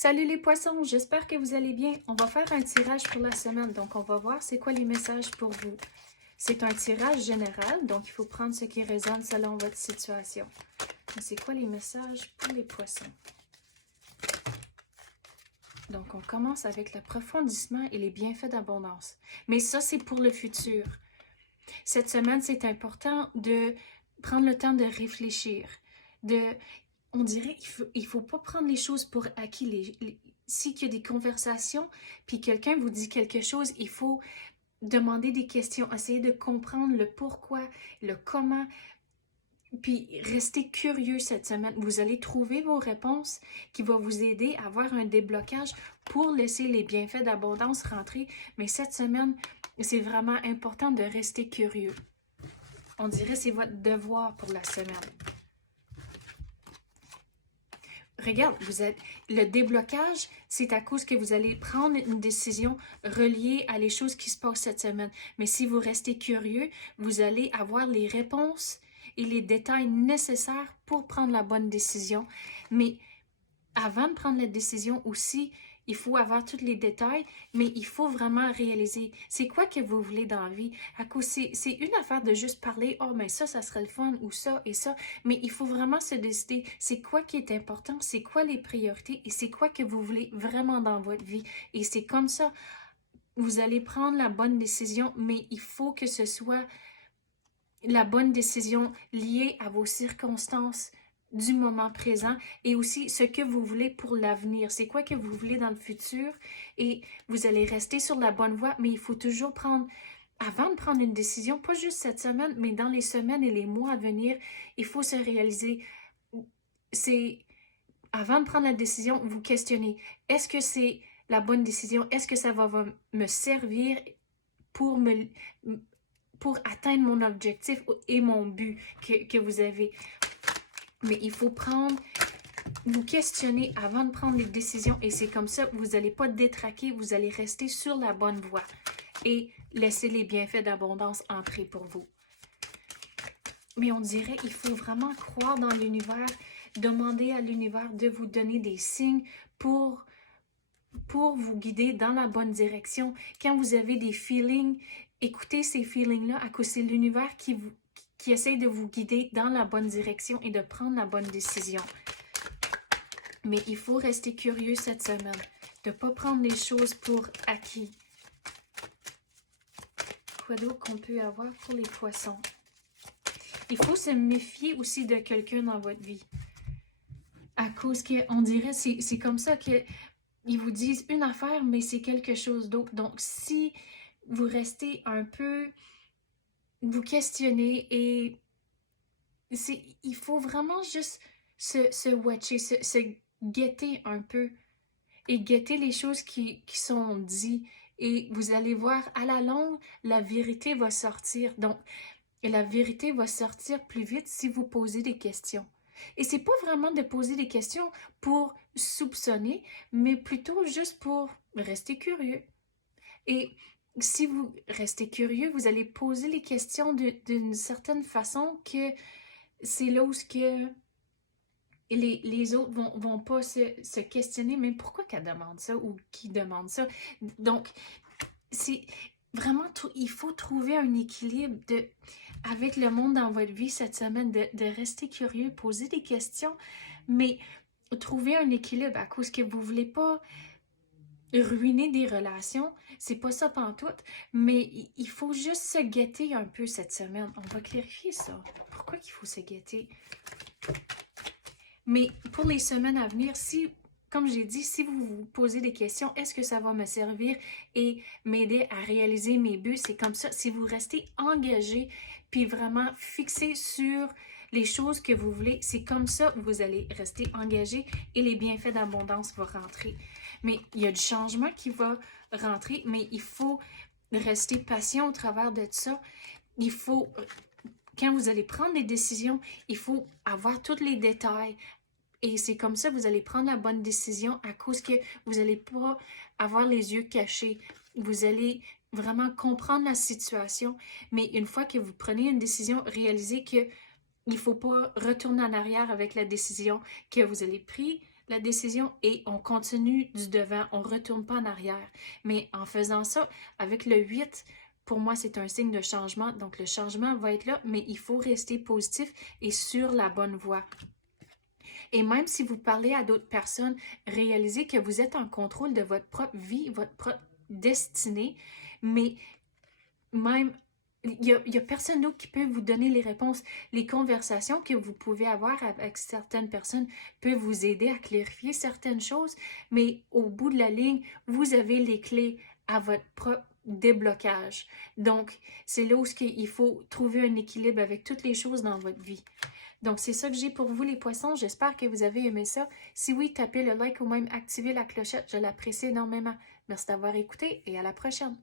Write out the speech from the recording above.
Salut les poissons, j'espère que vous allez bien. On va faire un tirage pour la semaine, donc on va voir c'est quoi les messages pour vous. C'est un tirage général, donc il faut prendre ce qui résonne selon votre situation. Mais c'est quoi les messages pour les poissons? Donc on commence avec l'approfondissement et les bienfaits d'abondance. Mais ça, c'est pour le futur. Cette semaine, c'est important de prendre le temps de réfléchir, on dirait qu'il faut pas prendre les choses pour acquis. S'il y a des conversations, puis quelqu'un vous dit quelque chose, il faut demander des questions, essayer de comprendre le pourquoi, le comment, puis rester curieux cette semaine. Vous allez trouver vos réponses qui vont vous aider à avoir un déblocage pour laisser les bienfaits d'abondance rentrer. Mais cette semaine, c'est vraiment important de rester curieux. On dirait que c'est votre devoir pour la semaine. Regarde, le déblocage, c'est à cause que vous allez prendre une décision reliée à les choses qui se passent cette semaine. Mais si vous restez curieux, vous allez avoir les réponses et les détails nécessaires pour prendre la bonne décision. Mais avant de prendre la décision aussi, il faut avoir tous les détails, mais il faut vraiment réaliser c'est quoi que vous voulez dans la vie. À cause, c'est une affaire de juste parler, oh, mais ça serait le fun, ou ça et ça, mais il faut vraiment se décider c'est quoi qui est important, c'est quoi les priorités et c'est quoi que vous voulez vraiment dans votre vie. Et c'est comme ça, vous allez prendre la bonne décision, mais il faut que ce soit la bonne décision liée à vos circonstances du moment présent et aussi ce que vous voulez pour l'avenir. C'est quoi que vous voulez dans le futur et vous allez rester sur la bonne voie, mais il faut toujours prendre, avant de prendre une décision, pas juste cette semaine, mais dans les semaines et les mois à venir, il faut se réaliser, c'est, avant de prendre la décision, vous questionnez, est-ce que c'est la bonne décision? Est-ce que ça va me servir pour pour atteindre mon objectif et mon but que vous avez? Mais il faut vous questionner avant de prendre les décisions et c'est comme ça, vous n'allez pas détraquer, vous allez rester sur la bonne voie et laisser les bienfaits d'abondance entrer pour vous. Mais on dirait qu'il faut vraiment croire dans l'univers, demander à l'univers de vous donner des signes pour vous guider dans la bonne direction. Quand vous avez des feelings, écoutez ces feelings-là, à cause c'est l'univers qui essaie de vous guider dans la bonne direction et de prendre la bonne décision. Mais il faut rester curieux cette semaine, de ne pas prendre les choses pour acquis. Quoi d'autre qu'on peut avoir pour les poissons? Il faut se méfier aussi de quelqu'un dans votre vie. À cause qu'on dirait, c'est comme ça qu'ils vous disent une affaire, mais c'est quelque chose d'autre. Donc, si vous restez un peu, vous questionnez et il faut vraiment juste se watcher, se guetter un peu et guetter les choses qui sont dites. Et vous allez voir, à la longue, la vérité va sortir. Donc, la vérité va sortir plus vite si vous posez des questions. Et c'est pas vraiment de poser des questions pour soupçonner, mais plutôt juste pour rester curieux. Et si vous restez curieux, vous allez poser les questions d'une certaine façon que c'est là où les autres vont pas se questionner, mais pourquoi qu'elle demande ça ou qui demande ça? Donc, c'est vraiment, il faut trouver un équilibre avec le monde dans votre vie cette semaine, de rester curieux, poser des questions, mais trouver un équilibre à cause que vous voulez pas ruiner des relations, c'est pas ça pantoute, mais il faut juste se guetter un peu cette semaine. On va clarifier ça. Pourquoi qu'il faut se guetter? Mais pour les semaines à venir, comme j'ai dit, si vous vous posez des questions, est-ce que ça va me servir et m'aider à réaliser mes buts? C'est comme ça. Si vous restez engagé puis vraiment fixé sur les choses que vous voulez, c'est comme ça que vous allez rester engagé et les bienfaits d'abondance vont rentrer. Mais il y a du changement qui va rentrer, mais il faut rester patient au travers de ça. Il faut, quand vous allez prendre des décisions, il faut avoir tous les détails. Et c'est comme ça que vous allez prendre la bonne décision à cause que vous n'allez pas avoir les yeux cachés. Vous allez vraiment comprendre la situation. Mais une fois que vous prenez une décision, réalisez qu'il ne faut pas retourner en arrière avec la décision que vous avez prise la décision et on continue du devant, on ne retourne pas en arrière. Mais en faisant ça, avec le 8, pour moi, c'est un signe de changement. Donc, le changement va être là, mais il faut rester positif et sur la bonne voie. Et même si vous parlez à d'autres personnes, réalisez que vous êtes en contrôle de votre propre vie, votre propre destinée, mais même, il y a personne d'autre qui peut vous donner les réponses. Les conversations que vous pouvez avoir avec certaines personnes peuvent vous aider à clarifier certaines choses, mais au bout de la ligne, vous avez les clés à votre propre déblocage. Donc, c'est là où il faut trouver un équilibre avec toutes les choses dans votre vie. Donc, c'est ça que j'ai pour vous, les poissons. J'espère que vous avez aimé ça. Si oui, tapez le like ou même activez la clochette. Je l'apprécie énormément. Merci d'avoir écouté et à la prochaine.